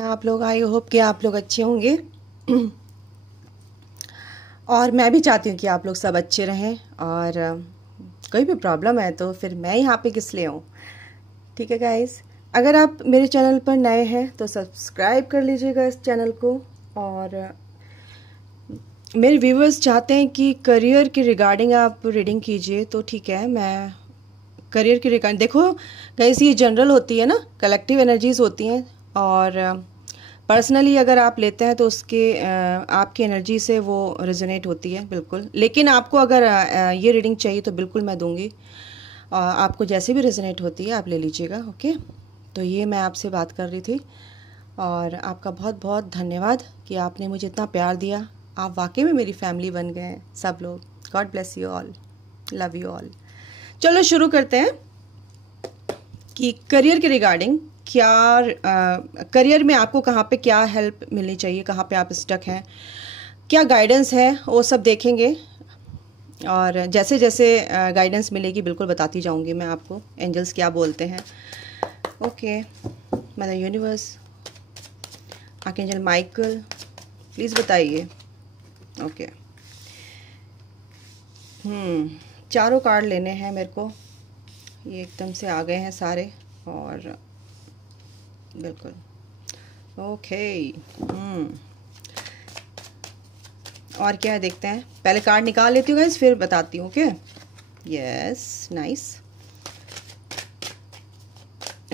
आप लोग, I hope कि आप लोग अच्छे होंगे। और मैं भी चाहती हूँ कि आप लोग सब अच्छे रहें। और कोई भी प्रॉब्लम है तो फिर मैं यहाँ पे किस लिए हूँ। ठीक है गाइस, अगर आप मेरे चैनल पर नए हैं तो सब्सक्राइब कर लीजिएगा इस चैनल को। और मेरे व्यूवर्स चाहते हैं कि करियर के रिगार्डिंग आप रीडिंग कीजिए, तो ठीक है, मैं करियर की रिगार्डिंग, देखो गाइस ये जनरल होती है ना, कलेक्टिव एनर्जीज होती हैं। और पर्सनली अगर आप लेते हैं तो उसके आपकी एनर्जी से वो रेजोनेट होती है बिल्कुल। लेकिन आपको अगर ये रीडिंग चाहिए तो बिल्कुल मैं दूंगी। आपको जैसे भी रेजोनेट होती है आप ले लीजिएगा। ओके, तो ये मैं आपसे बात कर रही थी। और आपका बहुत बहुत धन्यवाद कि आपने मुझे इतना प्यार दिया। आप वाकई में मेरी फैमिली बन गए हैं सब लोग। God bless you all, love you all. चलो शुरू करते हैं कि करियर के रिगार्डिंग क्या, करियर में आपको कहाँ पे क्या हेल्प मिलनी चाहिए, कहाँ पे आप स्टक हैं, क्या गाइडेंस है, वो सब देखेंगे। और जैसे जैसे गाइडेंस मिलेगी बिल्कुल बताती जाऊंगी मैं आपको एंजल्स क्या बोलते हैं। Okay, mother universe, archangel Michael, please बताइए। ओके, चारों कार्ड लेने हैं मेरे को। ये एकदम से आ गए हैं सारे। और बिल्कुल ओके, और क्या है देखते हैं। पहले कार्ड निकाल लेती हूँ गाइस, फिर बताती हूँ। Okay, yes, nice.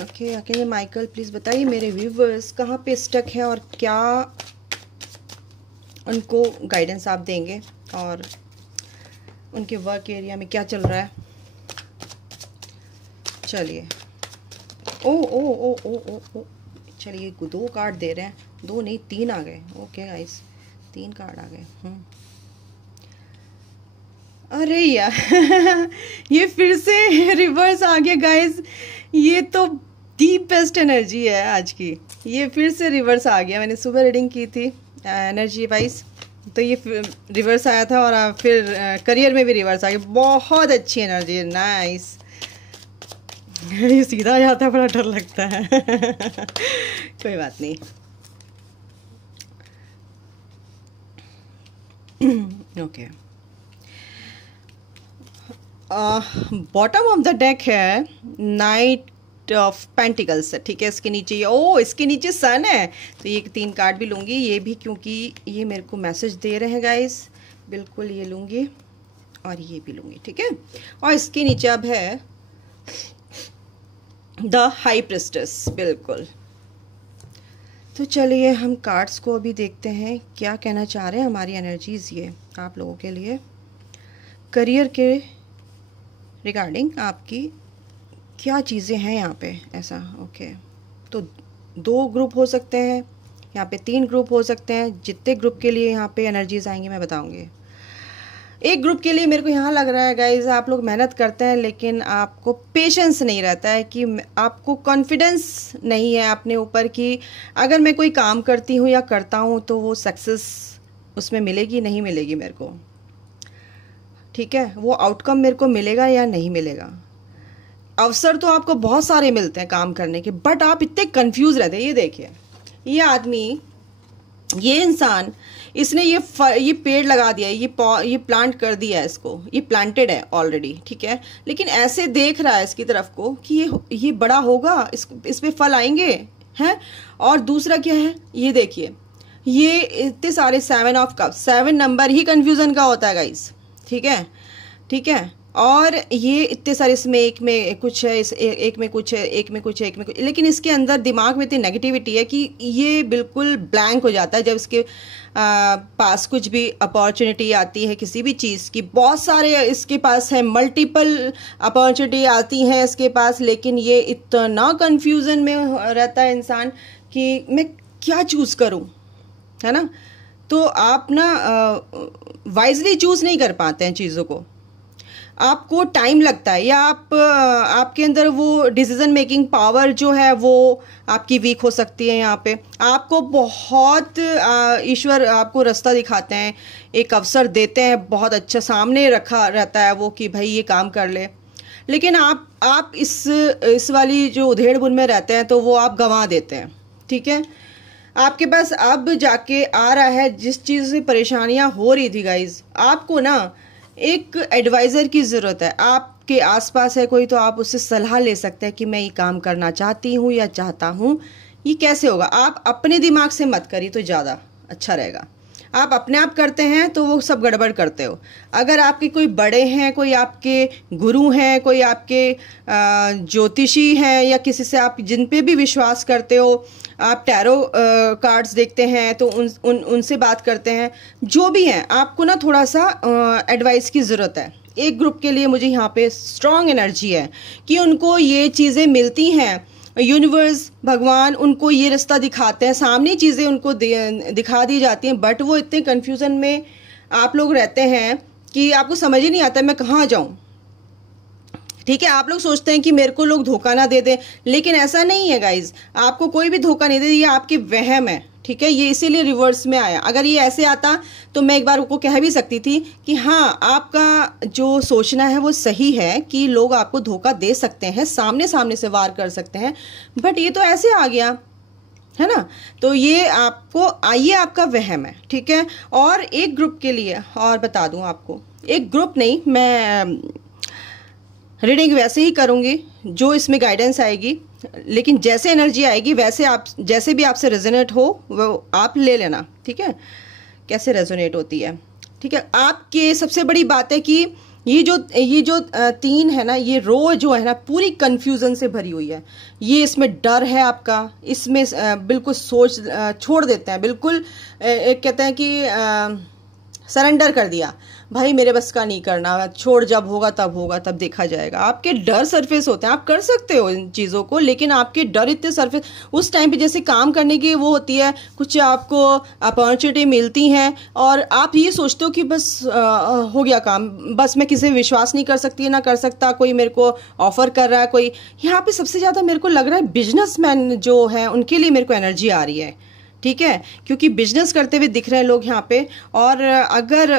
Okay, archangel Michael please बताइए मेरे व्यूवर्स कहाँ पे स्टक है और क्या उनको गाइडेंस आप देंगे, और उनके वर्क एरिया में क्या चल रहा है। चलिए, ओ ओ ओ ओ ओ ओ चलिए, 2 कार्ड दे रहे हैं, 2 नहीं 3 आ गए। ओके गाइस, 3 कार्ड आ गए। अरे यार ये फिर से रिवर्स आ गया गाइस। ये तो दी बेस्ट एनर्जी है आज की। ये फिर से रिवर्स आ गया। मैंने सुबह रीडिंग की थी एनर्जी वाइज, तो ये रिवर्स आया था। और फिर करियर में भी रिवर्स आ गया। बहुत अच्छी एनर्जी है, नाइस। ये सीधा जाता है, बड़ा डर लगता है। कोई बात नहीं। Okay, bottom of the deck है नाइट ऑफ पेंटिकल्स। ठीक है, इसके नीचे ये, ओ इसके नीचे सन है। तो ये 3 कार्ड भी लूँगी, ये भी, क्योंकि ये मेरे को मैसेज दे रहे हैं गाइस। बिल्कुल ये लूँगी और ये भी लूँगी। ठीक है, और इसके नीचे अब है द हाई प्रिस्टेस। बिल्कुल, तो चलिए हम कार्ड्स को अभी देखते हैं क्या कहना चाह रहे हैं हमारी एनर्जीज ये आप लोगों के लिए। करियर के रिगार्डिंग आपकी क्या चीज़ें हैं यहाँ पे ऐसा। ओके, तो 2 ग्रुप हो सकते हैं यहाँ पे, 3 ग्रुप हो सकते हैं। जितने ग्रुप के लिए यहाँ पे एनर्जीज आएंगी मैं बताऊंगी। एक ग्रुप के लिए मेरे को यहाँ लग रहा है गाइज, आप लोग मेहनत करते हैं लेकिन आपको पेशेंस नहीं रहता है, कि आपको कॉन्फिडेंस नहीं है अपने ऊपर कि अगर मैं कोई काम करती हूँ या करता हूँ तो वो सक्सेस उसमें मिलेगी नहीं मिलेगी मेरे को। ठीक है, वो आउटकम मेरे को मिलेगा या नहीं मिलेगा। अवसर तो आपको बहुत सारे मिलते हैं काम करने के, बट आप इतने कंफ्यूज रहते हैं। ये देखिए, ये आदमी, ये इंसान, इसने ये पेड़ लगा दिया है, ये प्लांट कर दिया है, इसको ये प्लांटेड है ऑलरेडी। ठीक है, लेकिन ऐसे देख रहा है इसकी तरफ को कि ये बड़ा होगा, इस पे फल आएंगे हैं। और दूसरा क्या है, ये देखिए, ये इतने सारे 7 of cups, 7 number he confusion का होता है गाइस। ठीक है, ठीक है। और ये इतने सारे, इसमें एक में कुछ है, एक में कुछ है, एक में कुछ है, एक में कुछ, लेकिन इसके अंदर दिमाग में इतनी नेगेटिविटी है कि ये बिल्कुल ब्लैंक हो जाता है जब इसके पास कुछ भी अपॉर्चुनिटी आती है किसी भी चीज़ की। बहुत सारे इसके पास है, मल्टीपल अपॉर्चुनिटी आती हैं इसके पास, लेकिन ये इतना कंफ्यूजन में रहता है इंसान कि मैं क्या चूज़ करूं, है ना। तो आप ना वाइजली चूज़ नहीं कर पाते हैं चीज़ों को, आपको टाइम लगता है, या आपके अंदर वो डिसीजन मेकिंग पावर जो है वो आपकी वीक हो सकती है। यहाँ पे आपको बहुत ईश्वर आपको रास्ता दिखाते हैं, एक अवसर देते हैं, बहुत अच्छा सामने रखा रहता है वो कि भाई ये काम कर ले, लेकिन आप इस वाली जो उधेड़ बुन में रहते हैं तो वो आप गंवा देते हैं। ठीक है, आपके पास अब जाके आ रहा है जिस चीज़ से परेशानियां हो रही थी गाइज, आपको ना एक एडवाइज़र की ज़रूरत है। आपके आसपास है कोई तो आप उससे सलाह ले सकते हैं कि मैं ये काम करना चाहती हूँ या चाहता हूँ, ये कैसे होगा। आप अपने दिमाग से मत करिए तो ज़्यादा अच्छा रहेगा। आप अपने आप करते हैं तो वो सब गड़बड़ करते हो। अगर आपके कोई बड़े हैं, कोई आपके गुरु हैं, कोई आपके ज्योतिषी हैं, या किसी से आप जिन पे भी विश्वास करते हो, आप टैरो कार्ड्स देखते हैं तो उनसे बात करते हैं, जो भी हैं, आपको ना थोड़ा सा एडवाइस की ज़रूरत है। एक ग्रुप के लिए मुझे यहाँ पे स्ट्रॉन्ग एनर्जी है कि उनको ये चीज़ें मिलती हैं, यूनिवर्स, भगवान उनको ये रास्ता दिखाते हैं, सामने चीज़ें उनको दिखा दी जाती हैं, बट वो इतने कन्फ्यूज़न में आप लोग रहते हैं कि आपको समझ ही नहीं आता मैं कहाँ जाऊँ। ठीक है, आप लोग सोचते हैं कि मेरे को लोग धोखा ना दे दें, लेकिन ऐसा नहीं है गाइज, आपको कोई भी धोखा नहीं दे, ये आपके वहम है। ठीक है, ये इसीलिए रिवर्स में आया। अगर ये ऐसे आता तो मैं एक बार उनको कह भी सकती थी कि हाँ, आपका जो सोचना है वो सही है कि लोग आपको धोखा दे सकते हैं, सामने सामने से वार कर सकते हैं, बट ये तो ऐसे आ गया है ना। तो ये आपका वहम है। ठीक है, और एक ग्रुप के लिए और बता दूं आपको, एक ग्रुप नहीं, मैं रीडिंग वैसे ही करूंगी जो इसमें गाइडेंस आएगी, लेकिन जैसे एनर्जी आएगी वैसे आप जैसे भी आपसे रेजोनेट हो वो आप ले लेना। ठीक है, कैसे रेजोनेट होती है। ठीक है, आपके सबसे बड़ी बात है कि ये जो 3 है ना, ये रो जो है ना पूरी कंफ्यूजन से भरी हुई है। ये इसमें डर है आपका, इसमें बिल्कुल सोच छोड़ देते हैं, बिल्कुल कहते हैं कि सरेंडर कर दिया, भाई मेरे बस का नहीं करना, छोड़, जब होगा तब देखा जाएगा। आपके डर सरफेस होते हैं, आप कर सकते हो इन चीज़ों को, लेकिन आपके डर इतने सरफेस, उस टाइम पे जैसे काम करने की वो होती है, कुछ आपको अपॉर्चुनिटी मिलती हैं और आप ये सोचते हो कि बस हो गया काम, बस मैं किसी विश्वास नहीं कर सकती, ना कर सकता, कोई मेरे को ऑफर कर रहा है कोई। यहाँ पे सबसे ज़्यादा मेरे को लग रहा है बिजनेसमैन जो है उनके लिए मेरे को एनर्जी आ रही है। ठीक है, क्योंकि बिजनेस करते हुए दिख रहे हैं लोग यहाँ पे। और अगर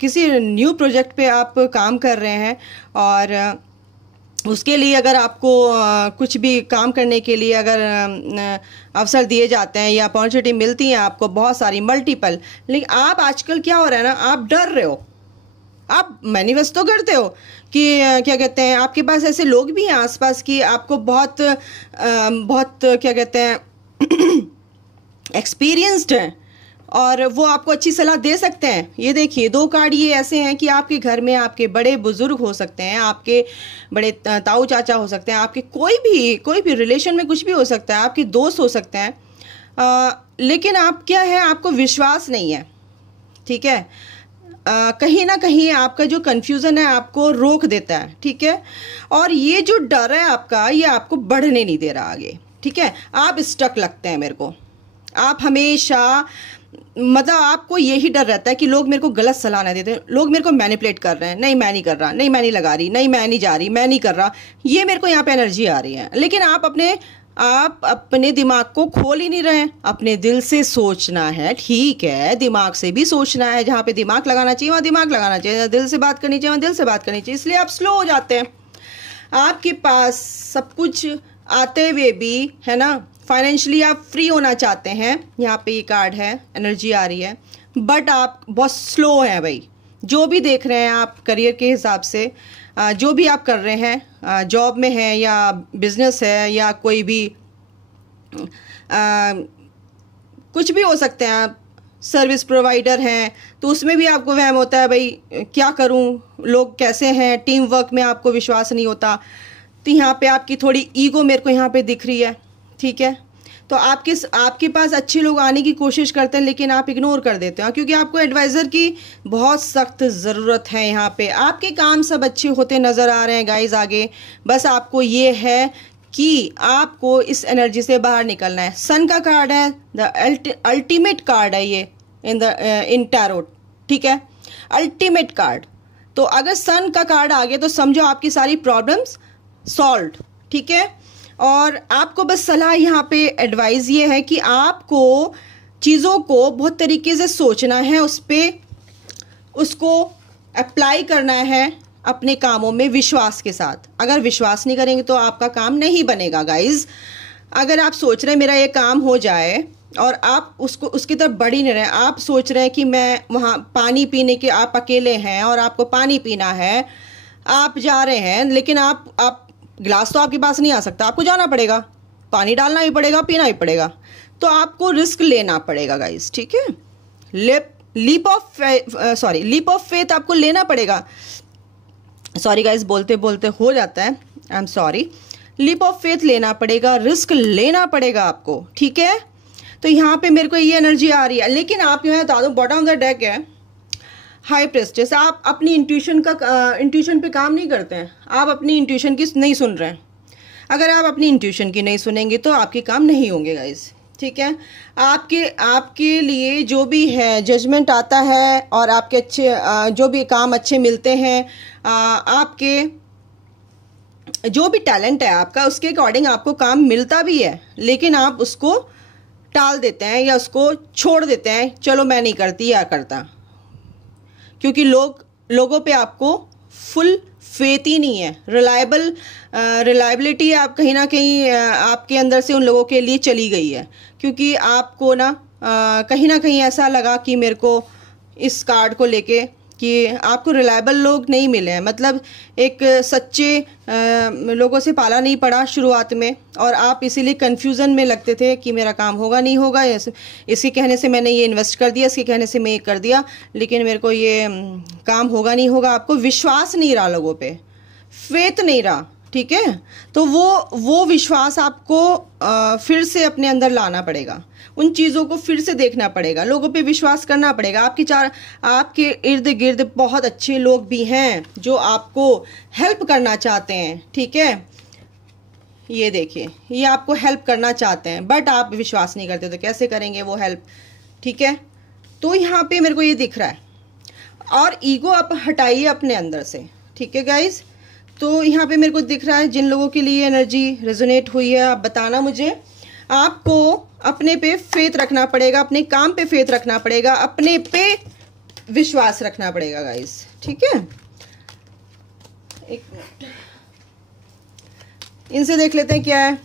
किसी न्यू प्रोजेक्ट पे आप काम कर रहे हैं और उसके लिए अगर आपको कुछ भी काम करने के लिए अगर अवसर दिए जाते हैं या अपॉर्चुनिटी मिलती है आपको बहुत सारी मल्टीपल, लेकिन आप आजकल क्या हो रहा है ना, आप डर रहे हो। आप मैनिफेस्ट तो करते हो कि क्या कहते हैं, आपके पास ऐसे लोग भी हैं आसपास की आपको बहुत क्या कहते हैं एक्सपीरियंस्ड हैं और वो आपको अच्छी सलाह दे सकते हैं। ये देखिए 2 कार्ड ये ऐसे हैं कि आपके घर में आपके बड़े बुजुर्ग हो सकते हैं, आपके बड़े ताऊ चाचा हो सकते हैं, आपके कोई भी रिलेशन में कुछ भी हो सकता है, आपके दोस्त हो सकते हैं, लेकिन आप क्या है, आपको विश्वास नहीं है। ठीक है, कहीं ना कहीं आपका जो कंफ्यूजन है आपको रोक देता है। ठीक है, और ये जो डर है आपका, ये आपको बढ़ने नहीं दे रहा आगे। ठीक है, आप स्टक लगते हैं मेरे को, आप हमेशा मतलब आपको यही डर रहता है कि लोग मेरे को गलत सलाह ना देते, लोग मेरे को मैनिपुलेट कर रहे हैं, नहीं मैं नहीं कर रहा, नहीं मैं नहीं लगा रही, नहीं मैं नहीं जा रही, मैं नहीं कर रहा, ये मेरे को यहाँ पे एनर्जी आ रही है। लेकिन आप अपने दिमाग को खोल ही नहीं रहे हैं। अपने दिल से सोचना है, ठीक है, दिमाग से भी सोचना है, जहाँ पे दिमाग लगाना चाहिए वहाँ दिमाग लगाना चाहिए, दिल से बात करनी चाहिए वहाँ दिल से बात करनी चाहिए, इसलिए आप स्लो हो जाते हैं। आपके पास सब कुछ आते हुए भी है ना, फाइनेंशियली आप फ्री होना चाहते हैं, यहाँ पे ये कार्ड है, एनर्जी आ रही है, बट आप बहुत स्लो हैं भाई। जो भी देख रहे हैं आप करियर के हिसाब से, जो भी आप कर रहे हैं, जॉब में है या बिजनेस है या कोई भी कुछ भी हो सकते हैं, आप सर्विस प्रोवाइडर हैं तो उसमें भी आपको वहम होता है, भाई क्या करूं, लोग कैसे हैं, टीम वर्क में आपको विश्वास नहीं होता। तो यहाँ पे आपकी थोड़ी ईगो मेरे को यहाँ पे दिख रही है। ठीक है, तो आपके पास अच्छे लोग आने की कोशिश करते हैं लेकिन आप इग्नोर कर देते हो, क्योंकि आपको एडवाइज़र की बहुत सख्त ज़रूरत है। यहाँ पे आपके काम सब अच्छे होते नज़र आ रहे हैं गाइज आगे, बस आपको ये है कि आपको इस एनर्जी से बाहर निकलना है। सन का कार्ड है, द अल्टीमेट कार्ड है ये इन टैरोट। ठीक है, अल्टीमेट कार्ड, तो अगर सन का कार्ड आ गया तो समझो आपकी सारी प्रॉब्लम्स सॉल्व। ठीक है, और आपको बस सलाह यहाँ पे एडवाइस ये है कि आपको चीज़ों को बहुत तरीके से सोचना है, उसको अप्लाई करना है अपने कामों में विश्वास के साथ। अगर विश्वास नहीं करेंगे तो आपका काम नहीं बनेगा गाइज। अगर आप सोच रहे हैं मेरा ये काम हो जाए और आप उसको उसकी तरफ बढ़ ही नहीं रहे। आप सोच रहे हैं कि मैं वहाँ पानी पीने के, आप अकेले हैं और आपको पानी पीना है, आप जा रहे हैं, लेकिन आप गिलास तो आपके पास नहीं आ सकता, आपको जाना पड़ेगा, पानी डालना भी पड़ेगा, पीना भी पड़ेगा, तो आपको रिस्क लेना पड़ेगा गाइस, ठीक है। लीप ऑफ फेथ आपको लेना पड़ेगा। सॉरी गाइस, बोलते बोलते हो जाता है, I am sorry. Leap of faith लेना पड़ेगा, रिस्क लेना पड़ेगा आपको, ठीक है। तो यहाँ पे मेरे को ये एनर्जी आ रही है, लेकिन आप यहाँ बता दो बॉटम ऑफ द डेक है हाई प्रेस्टिस। आप अपनी इंट्यूशन पे काम नहीं करते हैं, आप अपनी इंट्यूशन की नहीं सुन रहे हैं। अगर आप अपनी इंट्यूशन की नहीं सुनेंगे तो आपके काम नहीं होंगे गाइस, ठीक है। आपके लिए जो भी है जजमेंट आता है और आपके अच्छे जो भी काम अच्छे मिलते हैं, आपके जो भी टैलेंट है आपका उसके अकॉर्डिंग आपको काम मिलता भी है, लेकिन आप उसको टाल देते हैं या उसको छोड़ देते हैं, चलो मैं नहीं करती या करता, क्योंकि लोगों पे आपको फुल फेथ ही नहीं है। रिलायबिलिटी आप कहीं ना कहीं आपके अंदर से उन लोगों के लिए चली गई है, क्योंकि आपको ना कहीं ऐसा लगा कि मेरे को इस कार्ड को लेके कि आपको रिलायबल लोग नहीं मिले हैं, मतलब एक सच्चे लोगों से पाला नहीं पड़ा शुरुआत में, और आप इसीलिए कंफ्यूजन में लगते थे कि मेरा काम होगा नहीं होगा, इसके कहने से मैंने ये इन्वेस्ट कर दिया, इसके कहने से मैं ये कर दिया, लेकिन मेरे को ये काम होगा नहीं होगा। आपको विश्वास नहीं रहा लोगों पे, फेथ नहीं रहा, ठीक है। तो वो विश्वास आपको फिर से अपने अंदर लाना पड़ेगा, उन चीज़ों को फिर से देखना पड़ेगा, लोगों पे विश्वास करना पड़ेगा। आपके इर्द गिर्द बहुत अच्छे लोग भी हैं जो आपको हेल्प करना चाहते हैं, ठीक है। ये देखिए, ये आपको हेल्प करना चाहते हैं, बट आप विश्वास नहीं करते, तो कैसे करेंगे वो हेल्प, ठीक है। तो यहाँ पे मेरे को ये दिख रहा है, और ईगो आप हटाइए अपने अंदर से, ठीक है गाइज। तो यहाँ पे मेरे को दिख रहा है जिन लोगों के लिए एनर्जी रेजोनेट हुई है, आप बताना मुझे। आपको अपने पे फेथ रखना पड़ेगा, अपने काम पे फेथ रखना पड़ेगा, अपने पे विश्वास रखना पड़ेगा गाइस, ठीक है। एक मिनट, इनसे देख लेते हैं क्या है।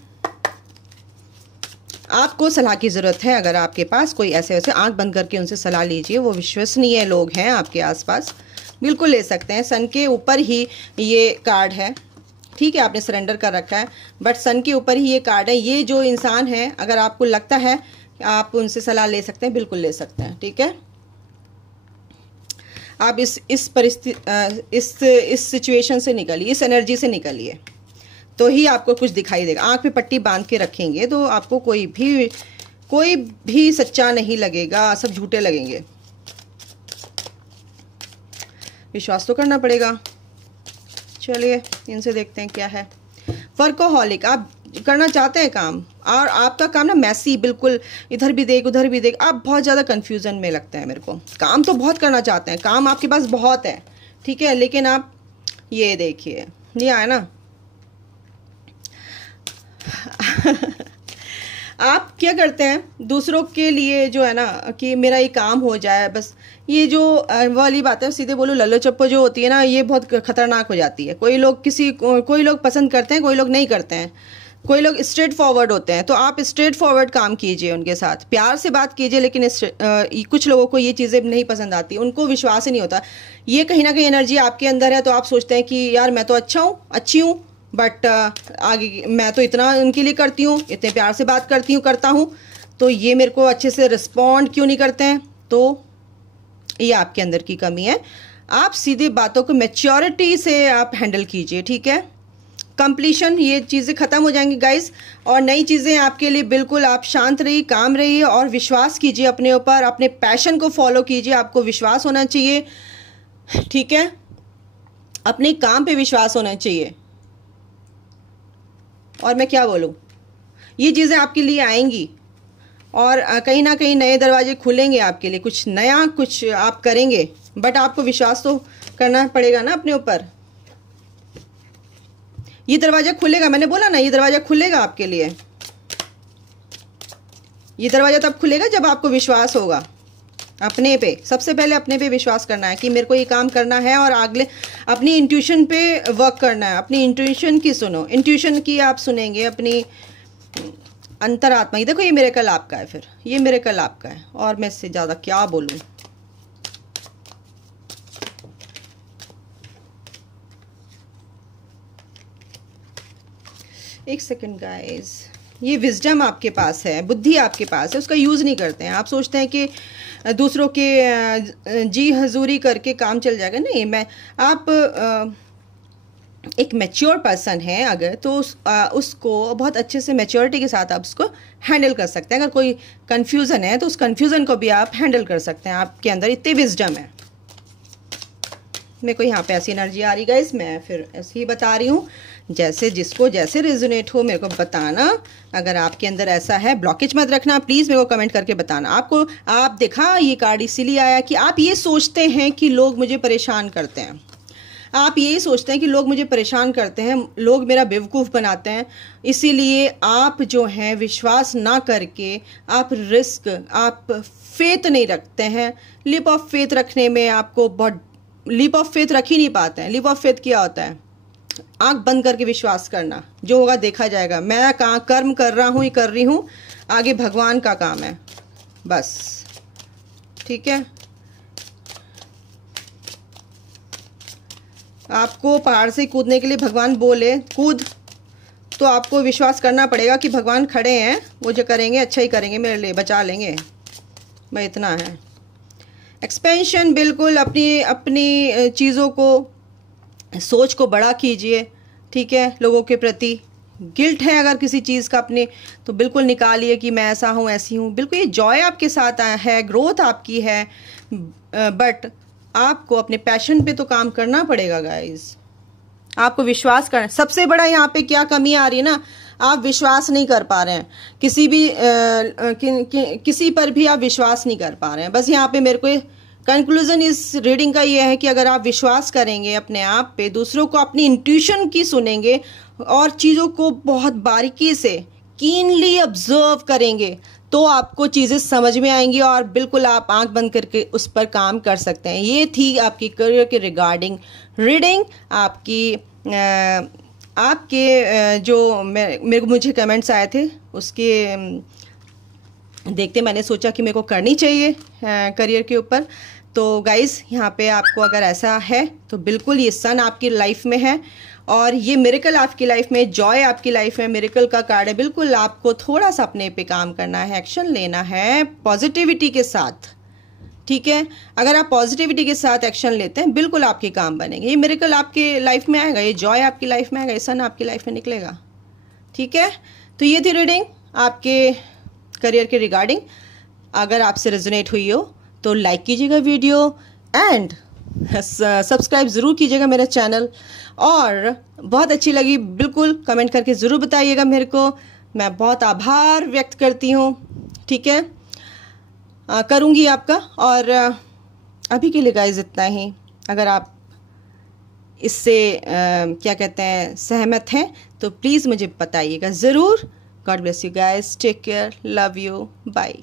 आपको सलाह की जरूरत है, अगर आपके पास कोई ऐसे वैसे, आंख बंद करके उनसे सलाह लीजिए, वो विश्वसनीय लोग हैं आपके आसपास, बिल्कुल ले सकते हैं। सन के ऊपर ही ये कार्ड है, ठीक है, आपने सरेंडर कर रखा है, बट सन के ऊपर ही ये कार्ड है। ये जो इंसान है, अगर आपको लगता है आप उनसे सलाह ले सकते हैं, बिल्कुल ले सकते हैं, ठीक है। आप इस परिस्थिति इस सिचुएशन से निकलिए, इस एनर्जी से निकलिए, तो ही आपको कुछ दिखाई देगा। आंख पे पट्टी बांध के रखेंगे तो आपको कोई भी सच्चा नहीं लगेगा, सब झूठे लगेंगे। विश्वास तो करना पड़ेगा। चलिए इनसे देखते हैं क्या है। वर्कोहॉलिक, आप करना चाहते हैं काम, और आपका काम ना मैसी, बिल्कुल इधर भी देख उधर भी देख, आप बहुत ज़्यादा कंफ्यूजन में लगते हैं मेरे को। काम तो बहुत करना चाहते हैं, काम आपके पास बहुत है, ठीक है, लेकिन आप ये देखिए, ये आया ना आप क्या करते हैं दूसरों के लिए, जो है ना कि मेरा ये काम हो जाए बस, ये जो वाली बात है, सीधे बोलो लल्लो चप्पो जो होती है ना, ये बहुत खतरनाक हो जाती है। कोई लोग पसंद करते हैं, कोई लोग नहीं करते हैं, कोई लोग स्ट्रेट फॉरवर्ड होते हैं। तो आप स्ट्रेट फॉरवर्ड काम कीजिए, उनके साथ प्यार से बात कीजिए, लेकिन कुछ लोगों को ये चीज़ें नहीं पसंद आती, उनको विश्वास ही नहीं होता। ये कहीं ना कहीं एनर्जी आपके अंदर है, तो आप सोचते हैं कि यार मैं तो अच्छा हूँ, अच्छी हूँ, बट आगे मैं तो इतना उनके लिए करती हूँ, इतने प्यार से बात करता हूँ, तो ये मेरे को अच्छे से रिस्पॉन्ड क्यों नहीं करते हैं। तो ये आपके अंदर की कमी है। आप सीधे बातों को मैच्योरिटी से आप हैंडल कीजिए, ठीक है। कंप्लीशन, ये चीज़ें खत्म हो जाएंगी गाइस, और नई चीज़ें आपके लिए। बिल्कुल आप शांत रहिए, काम रहिए, और विश्वास कीजिए अपने ऊपर, अपने पैशन को फॉलो कीजिए। आपको विश्वास होना चाहिए, ठीक है, अपने काम पे विश्वास होना चाहिए। और मैं क्या बोलूँ, ये चीज़ें आपके लिए आएंगी, और कहीं ना कहीं नए दरवाजे खुलेंगे आपके लिए, कुछ नया कुछ आप करेंगे, बट आपको विश्वास तो करना पड़ेगा ना अपने ऊपर। ये दरवाजा खुलेगा, मैंने बोला ना, ये दरवाजा खुलेगा आपके लिए। ये दरवाजा तब खुलेगा जब आपको विश्वास होगा अपने पे। सबसे पहले अपने पे विश्वास करना है कि मेरे को ये काम करना है, और अगले अपनी इंट्यूशन पे वर्क करना है। अपनी इंट्यूशन की सुनो, इंट्यूशन की आप सुनेंगे, अपनी अंतरात्मा, ये देखो ये मिरेकल आपका है, फिर ये मिरेकल आपका है, और मैं इससे ज़्यादा क्या बोलूँ। एक सेकेंड गाइस, ये विजडम आपके पास है, बुद्धि आपके पास है, उसका यूज़ नहीं करते हैं। आप सोचते हैं कि दूसरों के जी हजूरी करके काम चल जाएगा, नहीं। आप एक मैच्योर पर्सन है अगर, तो उसको बहुत अच्छे से मैच्योरिटी के साथ आप उसको हैंडल कर सकते हैं। अगर कोई कन्फ्यूज़न है तो उस कन्फ्यूज़न को भी आप हैंडल कर सकते हैं। आपके अंदर इतनी विजडम है। मेरे को यहाँ पे ऐसी एनर्जी आ रही गाइस, मैं फिर ऐसे ही बता रही हूँ, जैसे जिसको जैसे रेजोनेट हो मेरे को बताना। अगर आपके अंदर ऐसा है, ब्लॉकेज मत रखना, प्लीज़ मेरे को कमेंट करके बताना। आप देखा ये कार्ड इसीलिए आया कि आप ये सोचते हैं कि लोग मुझे परेशान करते हैं, आप यही सोचते हैं कि लोग मुझे परेशान करते हैं, लोग मेरा बेवकूफ़ बनाते हैं, इसीलिए आप जो हैं विश्वास ना करके आप आप फेथ नहीं रखते हैं। लिप ऑफ फेथ रखने में आपको बहुत, लिप ऑफ फेथ रख ही नहीं पाते हैं। लिप ऑफ फेथ क्या होता है? आंख बंद करके विश्वास करना, जो होगा देखा जाएगा। मैं कहाँ कर्म कर रहा हूँ, ये कर रही हूँ, आगे भगवान का काम है, बस। ठीक है, आपको पहाड़ से कूदने के लिए भगवान बोले कूद, तो आपको विश्वास करना पड़ेगा कि भगवान खड़े हैं, वो जो करेंगे अच्छा ही करेंगे, मेरे लिए बचा लेंगे। भाई इतना है। एक्सपेंशन, बिल्कुल अपनी अपनी चीज़ों को, सोच को बड़ा कीजिए। ठीक है, लोगों के प्रति गिल्ट है अगर किसी चीज़ का अपने, तो बिल्कुल निकालिए कि मैं ऐसा हूँ ऐसी हूँ। बिल्कुल ये जॉय आपके साथ है, ग्रोथ आपकी है, बट आपको अपने पैशन पे तो काम करना पड़ेगा गाइस। आपको विश्वास करना, सबसे बड़ा यहाँ पे क्या कमी आ रही है ना, आप विश्वास नहीं कर पा रहे हैं किसी पर भी आप विश्वास नहीं कर पा रहे हैं। बस यहाँ पे मेरे को कंक्लूजन इस रीडिंग का ये है कि अगर आप विश्वास करेंगे अपने आप पे, दूसरों को अपनी इंट्यूशन की सुनेंगे और चीज़ों को बहुत बारीकी से कीनली ऑब्जर्व करेंगे, तो आपको चीज़ें समझ में आएंगी और बिल्कुल आप आंख बंद करके उस पर काम कर सकते हैं। ये थी आपकी करियर के रिगार्डिंग रीडिंग। आपके जो मुझे कमेंट्स आए थे उसके देखते मैंने सोचा कि मेरे को करनी चाहिए करियर के ऊपर। तो गाइज़ यहाँ पे आपको अगर ऐसा है तो बिल्कुल ये सन आपकी लाइफ में है और ये मिरेकल आपकी लाइफ में, जॉय आपकी लाइफ में, मिरेकल का कार्ड है। बिल्कुल आपको थोड़ा सा अपने पे काम करना है, एक्शन लेना है पॉजिटिविटी के साथ। ठीक है, अगर आप पॉजिटिविटी के साथ एक्शन लेते हैं बिल्कुल आपके काम बनेंगे। ये मिरेकल आपके लाइफ में आएगा, ये जॉय आपकी लाइफ में आएगा, ये सन आपकी लाइफ में निकलेगा। ठीक है, तो ये थी रीडिंग आपके करियर के रिगार्डिंग। अगर आपसे रेजोनेट हुई हो तो लाइक कीजिएगा वीडियो एंड सब्सक्राइब ज़रूर कीजिएगा मेरा चैनल, और बहुत अच्छी लगी बिल्कुल कमेंट करके ज़रूर बताइएगा मेरे को। मैं बहुत आभार व्यक्त करती हूँ। ठीक है, करूँगी आपका। और अभी के लिए गाइस इतना ही। अगर आप इससे क्या कहते हैं सहमत हैं तो प्लीज़ मुझे बताइएगा ज़रूर। God bless you guys, take care, love you, bye.